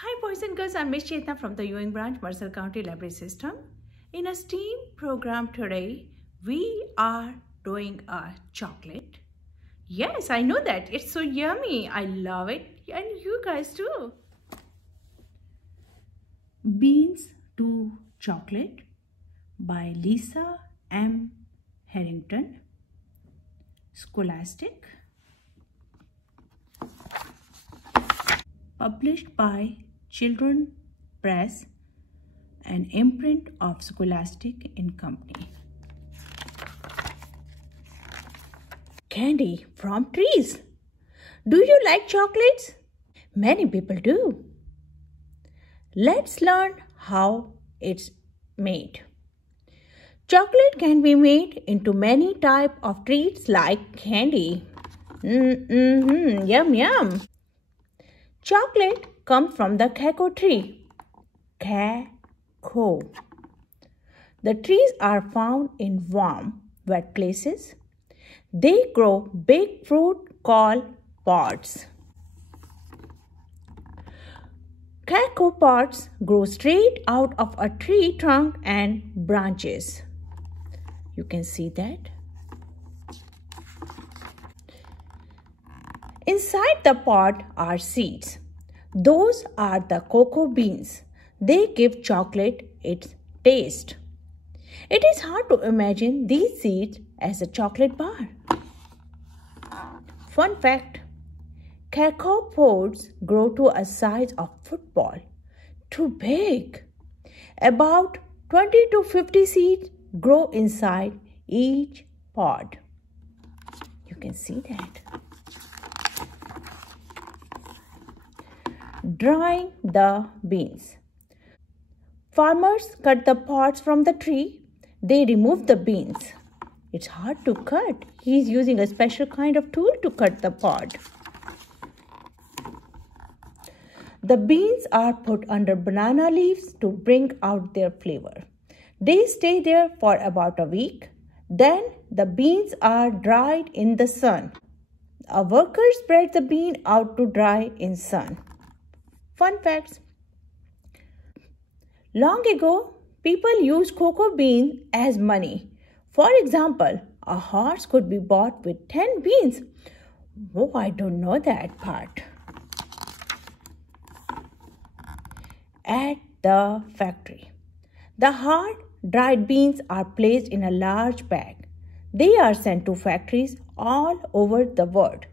Hi boys and girls, I'm Miss Chetna from the Ewing branch, Mercer County Library System. In a STEAM program today, we are doing a chocolate. Yes, I know that. It's so yummy. I love it. And you guys too. Beans to Chocolate by Lisa M. Herrington. Scholastic. Published by Children Press, an imprint of Scholastic and Company. Candy from trees. Do you like chocolates? Many people do. Let's learn how it's made. Chocolate can be made into many types of treats like candy. Yum yum. Chocolate comes from the cacao tree. Cacao. The trees are found in warm, wet places. They grow big fruit called pods. Cacao pods grow straight out of a tree trunk and branches. You can see that. Inside the pod are seeds. Those are the cocoa beans. They give chocolate its taste. It is hard to imagine these seeds as a chocolate bar. Fun fact, cacao pods grow to a size of football. Too big. About 20 to 50 seeds grow inside each pod. You can see that. Drying the beans. Farmers cut the pods from the tree. They remove the beans. It's hard to cut. He's using a special kind of tool to cut the pod. The beans are put under banana leaves to bring out their flavor. They stay there for about a week. Then the beans are dried in the sun. A worker spreads the bean out to dry in sun. Fun facts. Long ago, people used cocoa beans as money. For example, a horse could be bought with 10 beans. Oh, I don't know that part. At the factory, the hard, dried beans are placed in a large bag. They are sent to factories all over the world.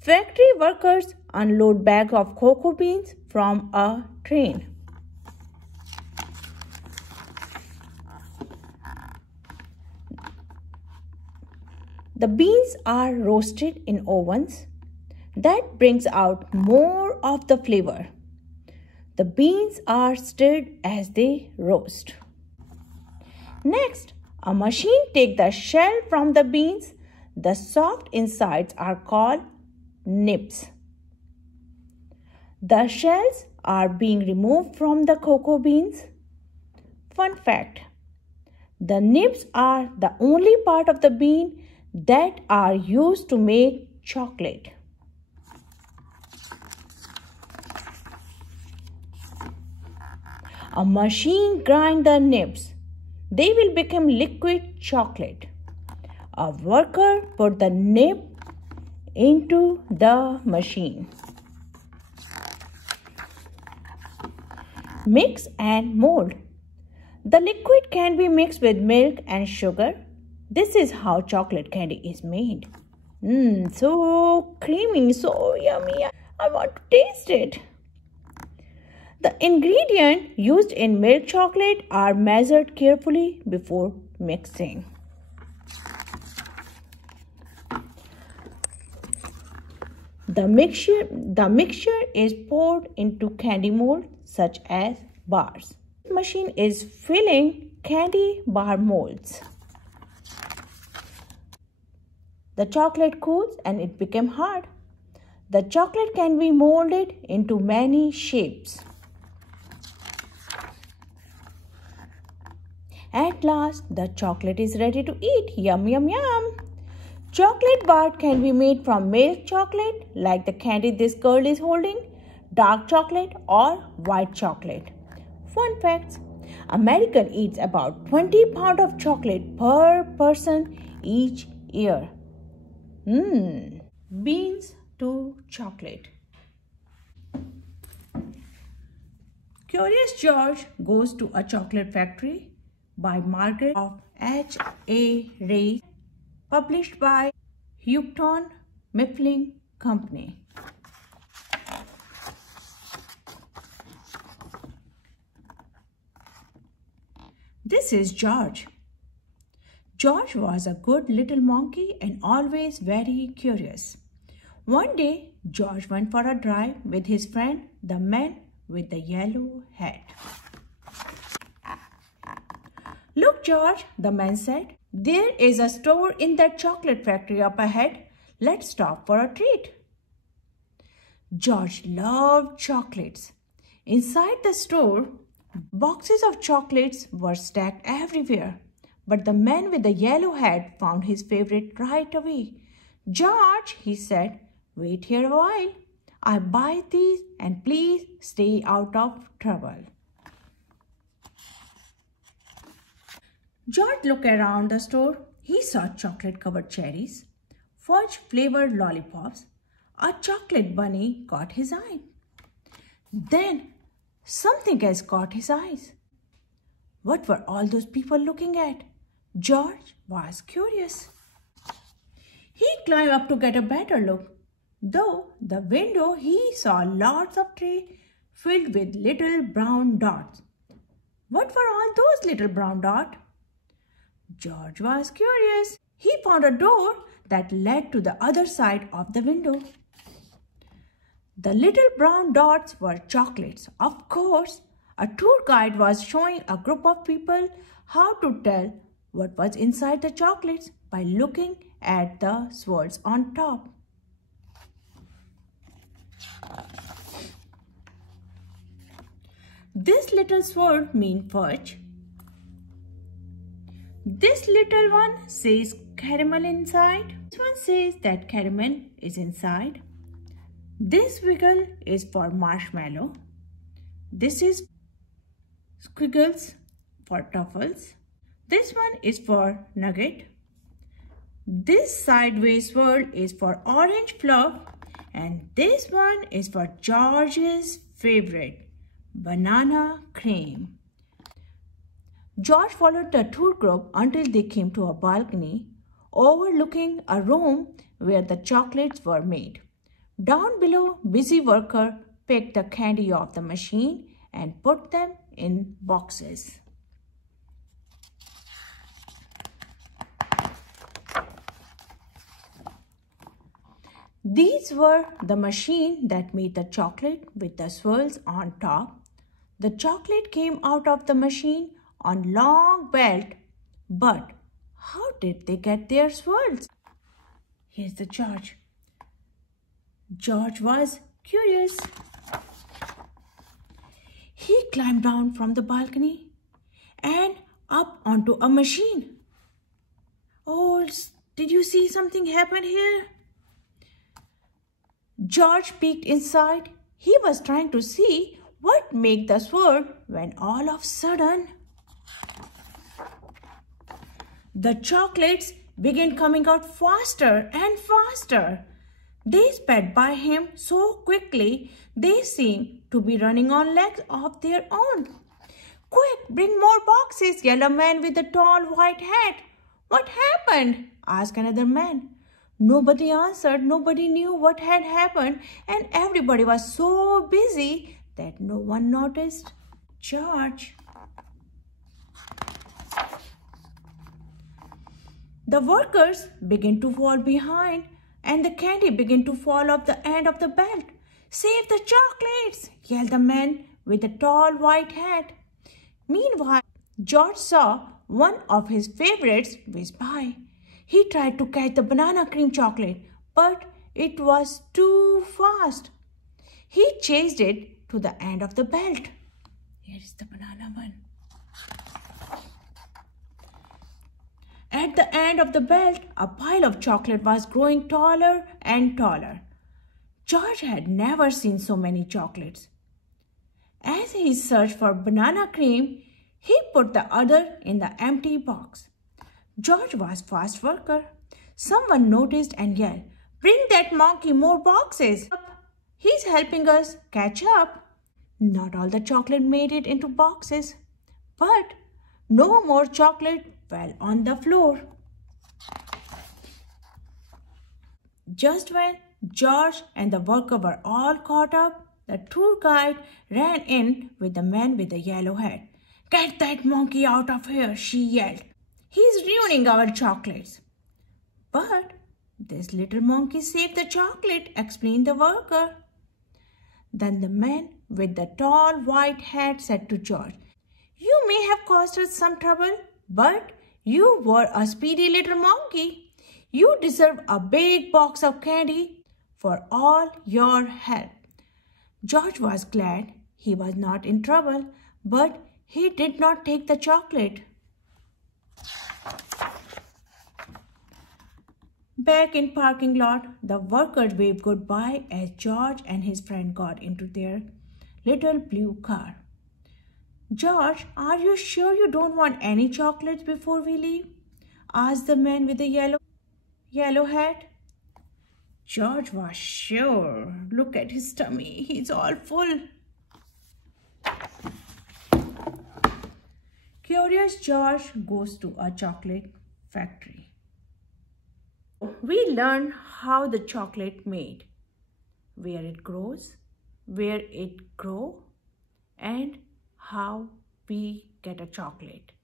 Factory workers unload bags of cocoa beans from a train. The beans are roasted in ovens. That brings out more of the flavor. The beans are stirred as they roast. Next, a machine takes the shell from the beans. The soft insides are called nibs. The shells are being removed from the cocoa beans. Fun fact, the nibs are the only part of the bean that are used to make chocolate. A machine grinds the nibs. They will become liquid chocolate. A worker put the nib into the machine. Mix and mold. The liquid can be mixed with milk and sugar. This is how chocolate candy is made. So creamy, so yummy. I want to taste it. The ingredients used in milk chocolate are measured carefully before mixing. The mixture is poured into candy molds such as bars. The machine is filling candy bar molds. The chocolate cools and it becomes hard. The chocolate can be molded into many shapes. At last, the chocolate is ready to eat. Yum, yum, yum. Chocolate bar can be made from milk chocolate like the candy this girl is holding, dark chocolate or white chocolate. Fun facts: American eats about 20 pounds of chocolate per person each year. Beans to chocolate. Curious George Goes to a Chocolate Factory by Margaret of H.A. Ray, published by Herrington Mifflin Company. This is George. George was a good little monkey and always very curious. One day, George went for a drive with his friend, the man with the yellow hat. "Look, George," the man said, "there is a store in that chocolate factory up ahead. Let's stop for a treat." George loved chocolates. Inside the store, boxes of chocolates were stacked everywhere. But the man with the yellow hat found his favorite right away. "George," he said, "wait here a while. I buy these and please stay out of trouble." George looked around the store. He saw chocolate-covered cherries, fudge-flavored lollipops. A chocolate bunny caught his eye. Then something else caught his eyes. What were all those people looking at? George was curious. He climbed up to get a better look. Though the window, he saw lots of trees filled with little brown dots. What were all those little brown dots? George was curious. He found a door that led to the other side of the window. The little brown dots were chocolates. Of course, a tour guide was showing a group of people how to tell what was inside the chocolates by looking at the swirls on top. This little swirl means fudge. This little one says caramel inside. This one says that caramel is inside. This wiggle is for marshmallow. This is squiggles for truffles. This one is for nugget. This sideways swirl is for orange fluff. And this one is for George's favorite, banana cream. George followed the tour group until they came to a balcony overlooking a room where the chocolates were made. Down below, busy workers picked the candy off the machine and put them in boxes. These were the machine that made the chocolate with the swirls on top. The chocolate came out of the machine on long belt, but how did they get their swirls? Here's the George. George was curious. He climbed down from the balcony and up onto a machine. Oh, did you see something happen here? George peeked inside. He was trying to see what made the swirl when all of a sudden the chocolates began coming out faster and faster. They sped by him so quickly they seemed to be running on legs of their own. "Quick, bring more boxes," yelled a man with a tall white hat. "What happened?" asked another man. Nobody answered. Nobody knew what had happened, and everybody was so busy that no one noticed George. The workers began to fall behind, and the candy began to fall off the end of the belt. "Save the chocolates!" yelled the man with the tall white hat. Meanwhile, George saw one of his favorites whiz by. He tried to catch the banana cream chocolate, but it was too fast. He chased it to the end of the belt. Here is the banana one. At the end of the belt, a pile of chocolate was growing taller and taller. George had never seen so many chocolates. As he searched for banana cream, he put the other in the empty box. George was fast worker. Someone noticed and yelled, "Bring that monkey more boxes. He's helping us catch up." Not all the chocolate made it into boxes, but no more chocolate fell on the floor. Just when George and the worker were all caught up, the tour guide ran in with the man with the yellow hat. "Get that monkey out of here," she yelled. "He's ruining our chocolates." "But this little monkey saved the chocolate," explained the worker. Then the man with the tall white hat said to George, "You may have caused us some trouble, but you were a speedy little monkey. You deserve a big box of candy for all your help." George was glad he was not in trouble, but he did not take the chocolate. Back in parking lot, the workers waved goodbye as George and his friend got into their little blue car. "George, are you sure you don't want any chocolates before we leave?" asked the man with the yellow hat. George was sure. Look at his tummy. He's all full. Curious George goes to a chocolate factory. We learn how the chocolate made, where it grows, and how we get a chocolate.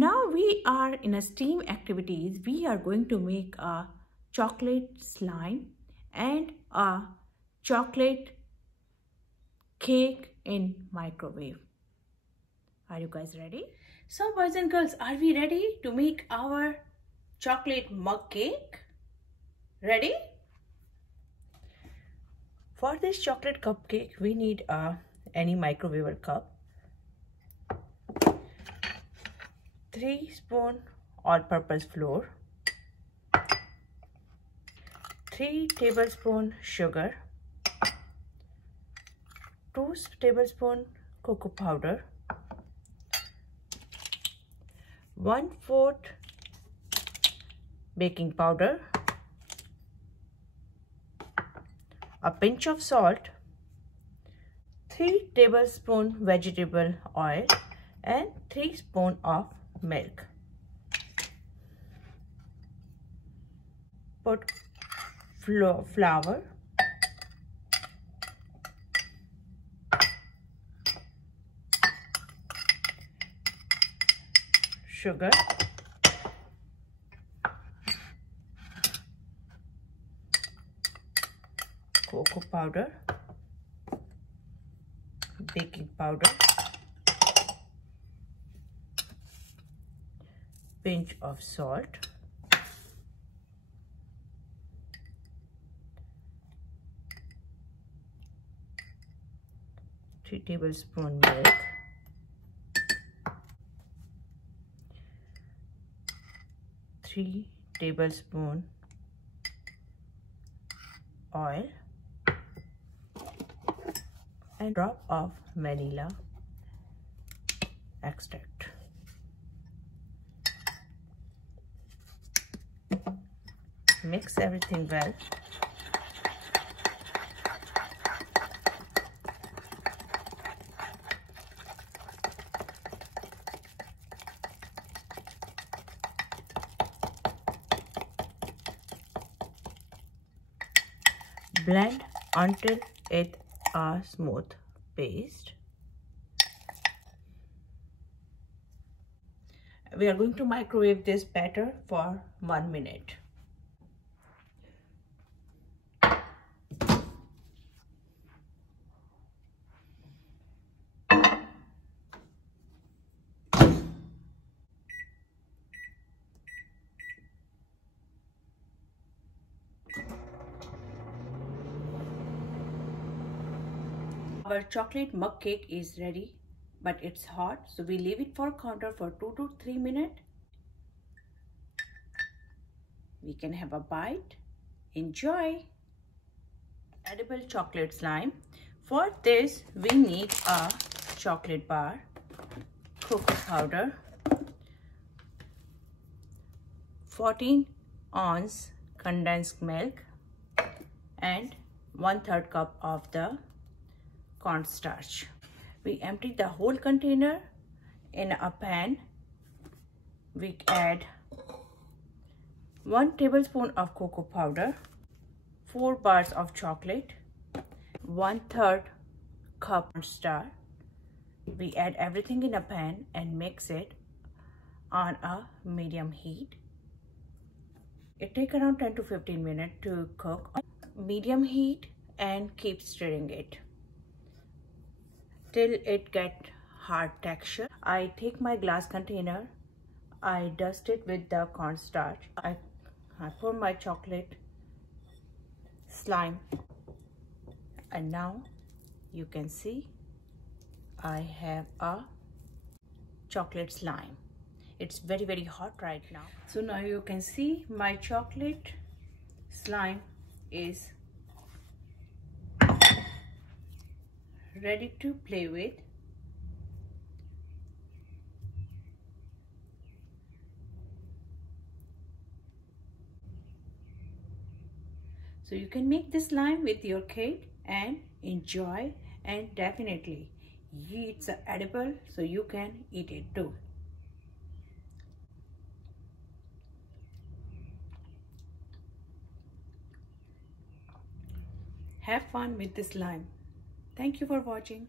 Now we are in a STEAM activities. We are going to make a chocolate slime and a chocolate cake in microwave. Are you guys ready? So boys and girls, are we ready to make our chocolate mug cake? Ready? For this chocolate cupcake, we need any microwave cup, 3 spoon all-purpose flour, 3 tablespoon sugar, 2 tablespoon cocoa powder, 1/4 baking powder, a pinch of salt, 3 tablespoon vegetable oil, and 3 spoon of milk. Put flour, sugar, cocoa powder, baking powder, pinch of salt, three tablespoon milk, 3 tablespoon oil, and drop of vanilla extract. Mix everything well. Blend until it's a smooth paste. We are going to microwave this batter for 1 minute. Our chocolate mug cake is ready, but it's hot, so we leave it for counter for 2 to 3 minutes. We can have a bite Enjoy! Edible chocolate slime. For this we need a chocolate bar, cocoa powder, 14-ounce condensed milk, and 1/3 cup of the cornstarch. We empty the whole container in a pan. We add 1 tablespoon of cocoa powder, 4 bars of chocolate, 1/3 cup cornstarch. We add everything in a pan and mix it on a medium heat. It takes around 10 to 15 minutes to cook on medium heat and keep stirring it till it gets hard texture. I take my glass container, I dust it with the cornstarch. I pour my chocolate slime, and now you can see I have a chocolate slime. It's very hot right now. So now you can see my chocolate slime is ready to play with. So you can make this slime with your kid and enjoy, and definitely it's edible, so you can eat it too. Have fun with this slime. Thank you for watching.